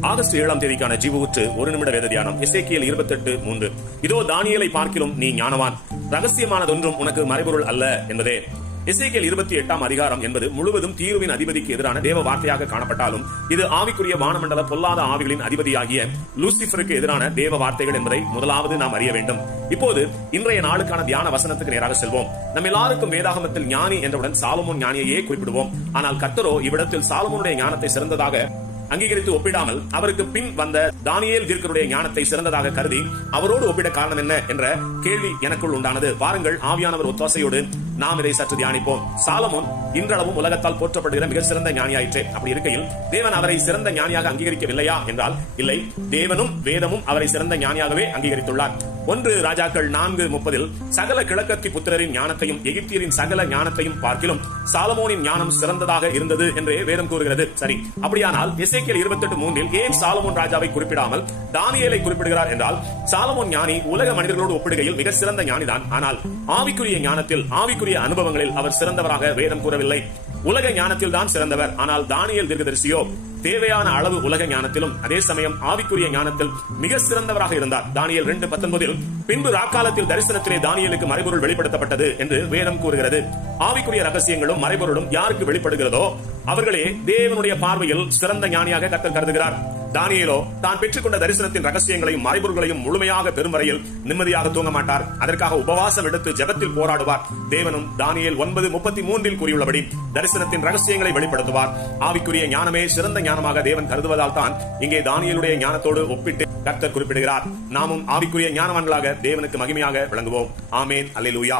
August ஏழாம் தேதிக்கான ஜீவூற்று ஒரு நிமிட வேத தியானம். எஸ்ஏக்கியல் இருபத்தெட்டு மூன்று. இதோ தானியலை பார்க்கிலும் நீ ஞானவான். ரகசியமானதொன்றும் உனக்கு மறைபொருள் அல்ல என்பதே. எசேக்கியல் இருபத்தி எட்டாம் அதிகாரம் என்பது முழுவதும் தீருவின் அதிபதிக்கு எதிரான தேவ வார்த்தையாக காணப்பட்டாலும் இது ஆவிக்குரிய வானமண்டல பொல்லாத ஆவிகளின் அதிபதியாகிய லூசிபருக்கு எதிரான தேவ வார்த்தைகள் என்பதை முதலாவது நாம் அறிய வேண்டும். இப்போது இன்றைய நாளுக்கான தியான வசனத்துக்கு நேராக செல்வோம். நம்ம எல்லாருக்கும் வேதாகமத்தில் ஞானி என்றவுடன் சாலமோன் ஞானியையே குறிப்பிடுவோம். ஆனால் கத்தரோ இவ்விடத்தில் சாலமோனுடைய ஞானத்தை சிறந்ததாக அங்கீகரித்து ஒப்பிடாமல் அவருக்கு பின் வந்த தானியல் தீர்க்கருடைய ஞானத்தை சிறந்ததாக கருதி அவரோடு ஒப்பிட காரணம் என்ன என்ற கேள்வி எனக்குள் உண்டானது. வாருங்கள் ஆவியானவர் ஒத்தாசையோடு நாம் இதை சற்று தியானிப்போம். சாலமோன் இன்றளவும் உலகத்தால் போற்றப்படுகிற மிக சிறந்த ஞானியாயிற்றே. அப்படி இருக்கையில் தேவன் அவரை சிறந்த ஞானியாக அங்கீகரிக்கவில்லையா? என்றால் இல்லை. தேவனும் வேதமும் அவரை சிறந்த ஞானியாகவே அங்கீகரித்துள்ளார். ஒன்று ராஜாக்கள் நான்கு முப்பதில் சகல கிழக்கத்தி புத்திரரின் ஞானத்தையும் எகிப்தியரின் சகல ஞானத்தையும் பார்க்கிலும் சாலமோனின் ஞானம் சிறந்ததாக இருந்தது என்றே வேதம் கூறுகிறது. சரி அப்படியானால் இசைக்கியல் இருபத்தி எட்டு மூன்றில் ஏன் சாலமோன் ராஜாவை குறிப்பிடாமல் தானியலை குறிப்பிடுகிறார் என்றால் சாலமோன் ஞானி உலக மனிதர்களோடு ஒப்பிடுகையில் மிக சிறந்த ஞானிதான். ஆனால் ஆவிக்குரிய ஞானத்தில் ஆவிக்குரிய கூறிய அனுபவங்களில் அவர் சிறந்தவராக வேதம் கூறவில்லை. உலக ஞானத்தில் தான் சிறந்தவர். ஆனால் தானியல் தீர்க்கதரிசியோ தேவையான அளவு உலக ஞானத்திலும் அதே சமயம் ஆவிக்குரிய ஞானத்தில் மிக சிறந்தவராக இருந்தார். தானியல் ரெண்டு பத்தொன்பதில் பின்பு ராக்காலத்தில் தரிசனத்திலே தானியலுக்கு மறைபொருள் வெளிப்படுத்தப்பட்டது என்று வேதம் கூறுகிறது. ஆவிக்குரிய ரகசியங்களும் மறைபொருளும் யாருக்கு வெளிப்படுகிறதோ அவர்களே தேவனுடைய பார்வையில் சிறந்த ஞானியாக கத்தல் கருதுகிறார். தானியலோ தான் பெற்றுக்கொண்ட தரிசனத்தின் ரகசியங்களையும் மறைபொருள்களையும் முழுமையாக பெறும் வரையில் நிம்மதியாக தூங்க மாட்டார். அதற்காக உபவாசம் எடுத்து ஜபத்தில் போராடுவார். தேவனும் தானியல் ஒன்பது முப்பத்தி மூன்றில் கூறியுள்ளபடி தரிசனத்தின் ரகசியங்களை வெளிப்படுத்துவார். ஆவிக்குரிய ஞானமே சிறந்த ஞானமாக தேவன் கருதுவதால் தான் இங்கே தானியலுடைய ஞானத்தோடு ஒப்பிட்டு கர்த்தர் குறிப்பிடுகிறார். நாமும் ஆவிக்குரிய ஞானவான்களாக தேவனுக்கு மகிமையாக விளங்குவோம். ஆமேன். அல்லேலூயா.